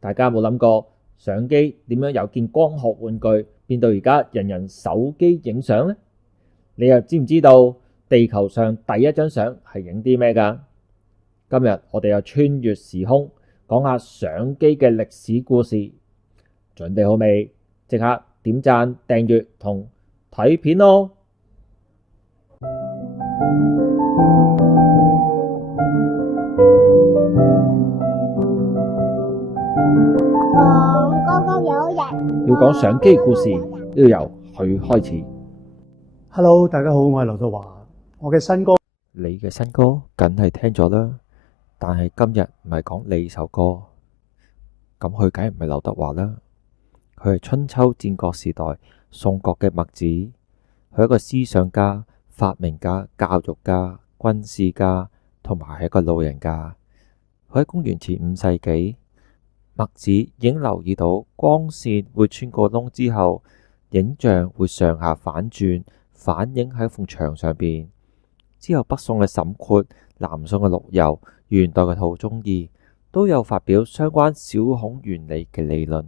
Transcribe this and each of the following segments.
大家有冇諗過相機點樣由件光學玩具變到而家人人手機影相呢？你又知唔知道地球上第一張相係影啲咩㗎？今日我哋又穿越時空，講下相機嘅歷史故事。準備好未？即刻點讚、訂閱同睇片咯！要講相機故事，都要由佢開始。Hello， 大家好，我係劉德華。我嘅新歌，你嘅新歌梗係聽咗啦，但係今日唔係講你首歌，咁佢梗係唔係劉德華啦。佢係春秋戰國時代宋國嘅墨子，佢係一個思想家、發明家、教育家、軍事家，同埋係一個老人家。佢喺公元前5世紀，墨子已經留意到光線會穿過窿之後，影像會上下反轉，反映喺埲牆上邊。之後北宋嘅沈括、南宋嘅陸游、元代嘅陶宗義都有發表相關小孔原理嘅理論。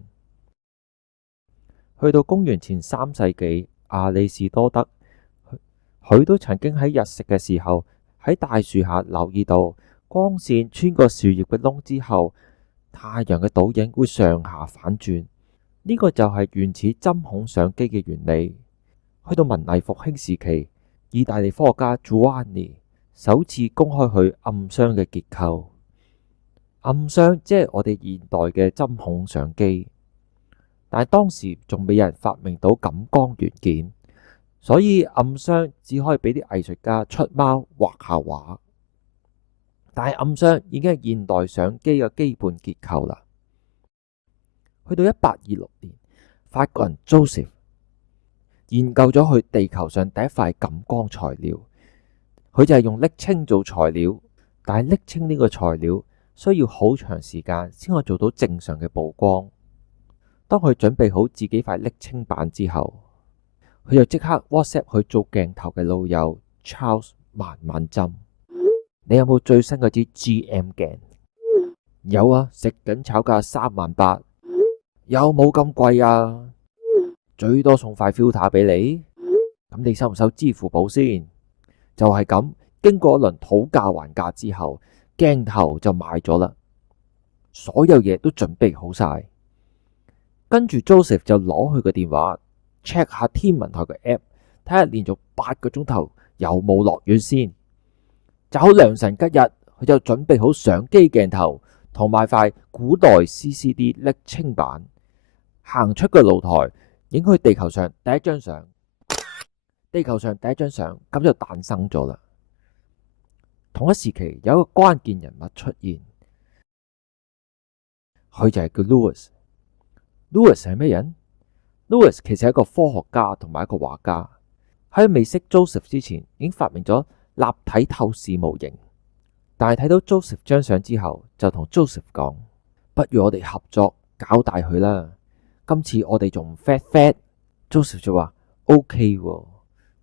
去到公元前3世紀，亞里士多德佢都曾經喺日食嘅時候喺大樹下留意到光線穿過樹葉嘅窿之後，太陽嘅倒影會上下反轉。呢個就係原始針孔相機嘅原理。去到文藝復興時期，意大利科學家 Giovanni 首次公開佢暗箱嘅結構。暗箱即係我哋現代嘅針孔相機，但係當時仲未有人發明到感光元件，所以暗箱只可以俾啲藝術家出貓畫下畫。但係暗箱已經係現代相機嘅基本結構啦。去到1826年，法國人 Joseph 研究咗佢地球上第一塊感光材料，佢就係用瀝青做材料，但係瀝青呢個材料需要好長時間先可以做到正常嘅曝光。當佢準備好自己塊瀝青板之後，佢就即刻 WhatsApp 去做鏡頭嘅老友 Charles 慢慢針。你有冇最新嗰支 GM 鏡？有啊，食緊炒價38000，有冇咁貴啊？最多送塊 filter 俾你，咁你收唔收支付寶先？就係咁，經過一輪討價還價之後，鏡頭就買咗啦，所有嘢都準備好晒。跟住 Joseph 就攞佢個電話 check 下天文台嘅 app， 睇下連續8個鐘頭有冇落雨先。就好良辰吉日，佢就準備好相機鏡頭同埋塊古代 CCD 瀝青板，行出個露台，影去地球上第一張相。地球上第一張相咁就誕生咗啦。同一時期有一個關鍵人物出現，佢就係叫 Louis。Louis 係咩人？ Louis 其實係一個科學家同埋一個畫家，喺未識 Joseph 之前已經發明咗立體透視模型。但係睇到 Joseph 張相之後，就同 Joseph 講，不如我哋合作搞大佢啦，今次我哋仲唔 fat。 Joseph 就話 OK 喎，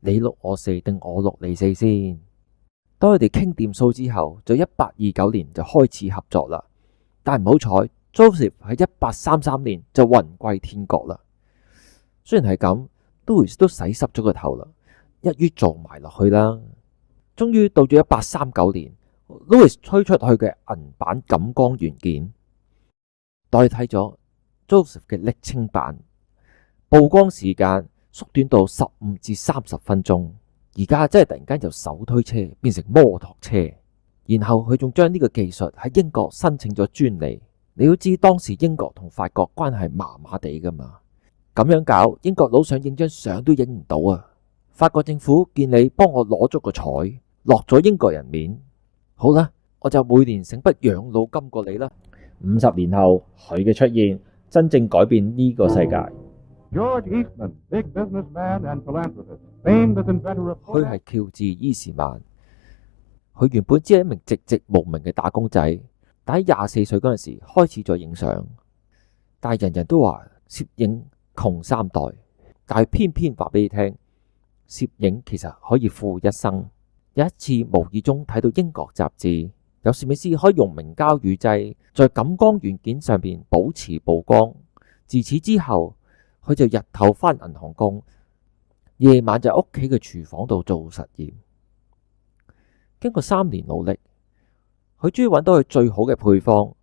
你錄我4定我錄你4先。當佢哋傾掂數之後，就1829年就開始合作啦。但係唔好彩， Joseph 喺1833年就魂歸天國啦。雖然係咁，Louis 都洗濕咗個頭啦，一於做埋落去啦。終於到咗1839年，Louis 推出佢嘅銀版感光元件，代替咗 Joseph 嘅瀝青板，曝光時間縮短到15至30分鐘。而家真係突然間由手推車變成摩托車。然後佢仲將呢個技術喺英國申請咗專利。你都知當時英國同法國關係麻麻地噶嘛，咁樣搞，英國佬想影張相都影唔到啊。法國政府見你幫我攞咗個彩，落咗英國人面，好啦，我就每年整筆養老金過你啦。50年後，佢嘅出現真正改變呢個世界。George Eastman, big businessman and philanthropist, famed as inventor of 佢係喬治伊士曼，佢原本只係一名籍籍無名嘅打工仔，但喺24歲嗰陣時開始咗影相。但係人人都話攝影窮3代，但係偏偏話俾你聽，攝影其實可以富一生。有一次無意中睇到英國雜誌有攝影師可以用明膠乳劑在感光元件上邊保持曝光。自此之後，佢就日頭返銀行工，夜晚就喺屋企嘅廚房度做實驗。經過3年努力，佢終於揾到佢最好嘅配方。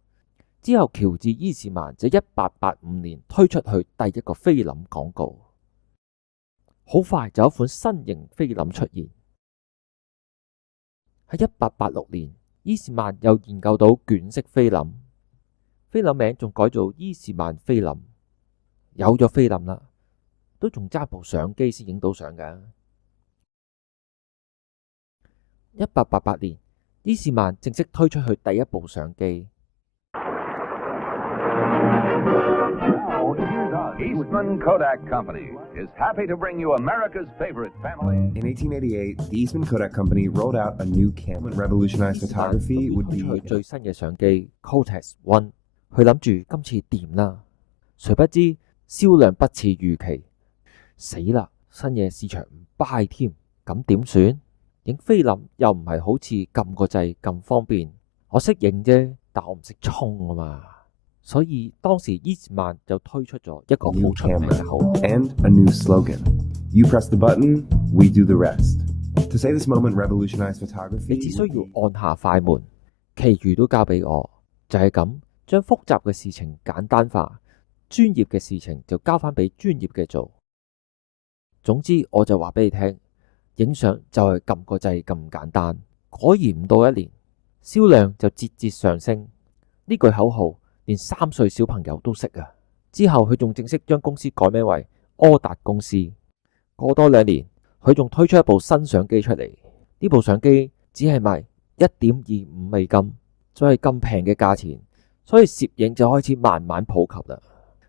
之後，喬治伊士曼就1885年推出佢第一個菲林廣告。好快就有一款新型菲林出現。喺1886年，伊士曼又研究到捲式菲林，菲林名仲改做伊士曼菲林。有咗菲林啦，都仲揸部相機先影到相㗎。1888年，伊士曼正式推出佢第一部相機。Eastman Kodak Company is happy to bring you America's favorite family. In 1888, the Eastman Kodak Company rolled out a new camera. Revolutionized photography would 推出 be 佢最新嘅相機 Kotex One， 佢諗住今次掂啦，誰不知銷量不似預期，死啦！新嘢市場唔 buy 添，咁點算？影菲林又唔係好似撳個掣咁方便，我識影啫，但我唔識沖啊嘛。所以當時伊士曼就推出咗一個好 new 出名嘅口號 camera and a new slogan. You press the button, we do the rest. To say this moment revolutionized 你 photography, 只需要按下快門，其餘都交俾我，就係咁將複雜嘅事情簡單化，專業嘅事情就交翻俾專業嘅做。總之我就話俾你聽，影相就係撳個掣咁簡單。果然唔到1年，銷量就節節上升。呢句口號連3歲小朋友都識啊！之後佢仲正式將公司改名為柯達公司。過多2年，佢仲推出一部新相機出嚟。呢部相機只係賣1.25美金，就係咁平嘅價錢，所以攝影就開始慢慢普及啦。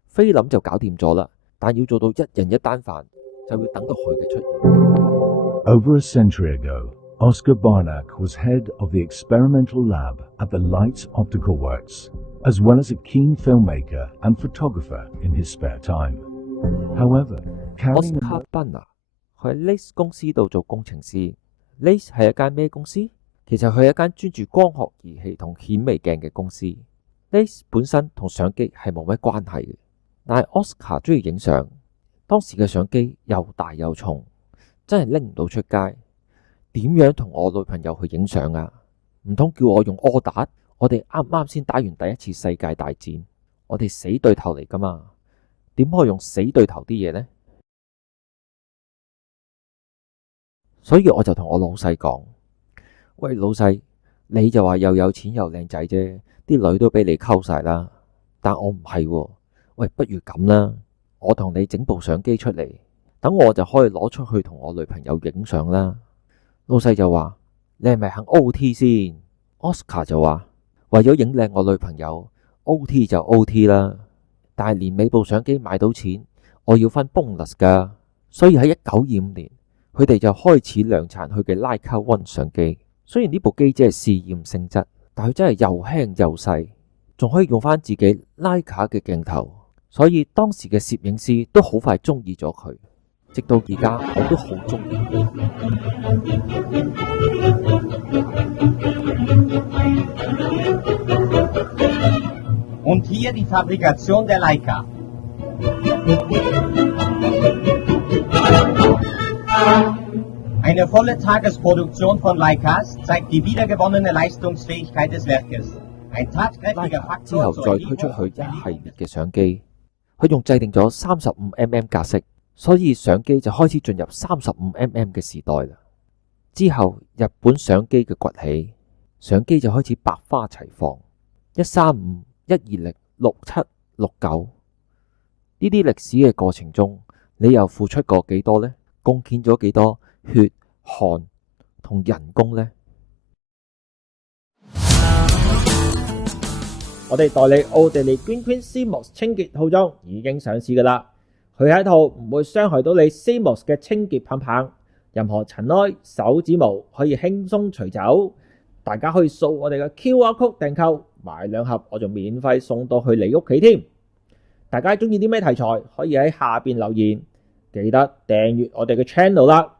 菲林就搞掂咗啦，但要做到一人一單飯，就要等到佢嘅出現。 Over a century ago, Oscar Barnack was head of the experimental lab at the Light Optical Works, as well as a keen filmmaker and photographer in his spare time. However, carrying Oscar Barnack 佢喺 Leica 公司度做工程師。Leica 係一間咩公司？其實佢係一間專注光學儀器同顯微鏡嘅公司。Leica 本身同相機係冇乜關係嘅，但係 Oscar 中意影相。當時嘅相機又大又重，真係拎唔到出街。點樣同我女朋友去影相啊？唔通叫我用柯達？我哋啱啱先打完第一次世界大戰，我哋死對頭嚟噶嘛？點可以用死對頭啲嘢呢？所以我就同我老細講：喂，老細，你就話又有錢又靚仔啫，啲女都俾你溝晒啦。但我唔係喎，喂，不如咁啦，我同你整部相機出嚟，等我就可以攞出去同我女朋友影相啦。老細就話：你係咪肯 OT 先 ？Oscar 就話：為咗影靚我女朋友 ，OT 就 OT 啦。但係年尾部相機買到錢，我要分 bonus 噶。所以喺1925年，佢哋就開始量產佢嘅 Leica One 相機。雖然呢部機只係試驗性質，但佢真係又輕又細，仲可以用翻自己 Leica 嘅鏡頭。所以當時嘅攝影師都好快中意咗佢。直到而家我都好中意佢。Und hier die Fabrikation der Leica. Eine volle Tagesproduktion von Leicas zeigt die wiedergewonnene Leistungsfähigkeit des Werkes. Ein tatkräftiger 之後 Faktor 再推出佢一系列嘅相機，佢仲制定咗35mm 格式。所以相機就開始進入35mm 嘅時代啦。之後日本相機嘅崛起，相機就開始百花齊放，135、120、67、69呢啲歷史嘅過程中，你又付出過幾多呢？貢獻咗幾多血、汗同人工呢？我哋代理奧地利 Green Queen CMOS 清潔套裝已經上市㗎喇。佢係一套唔會傷害到你 CMOS 嘅清潔棒棒，任何塵埃、手指毛可以輕鬆除走。大家可以掃我哋嘅 QR Code 訂購，買2盒我仲免費送到去你屋企添。大家中意啲咩題材，可以喺下邊留言，記得訂閱我哋嘅 channel 啦。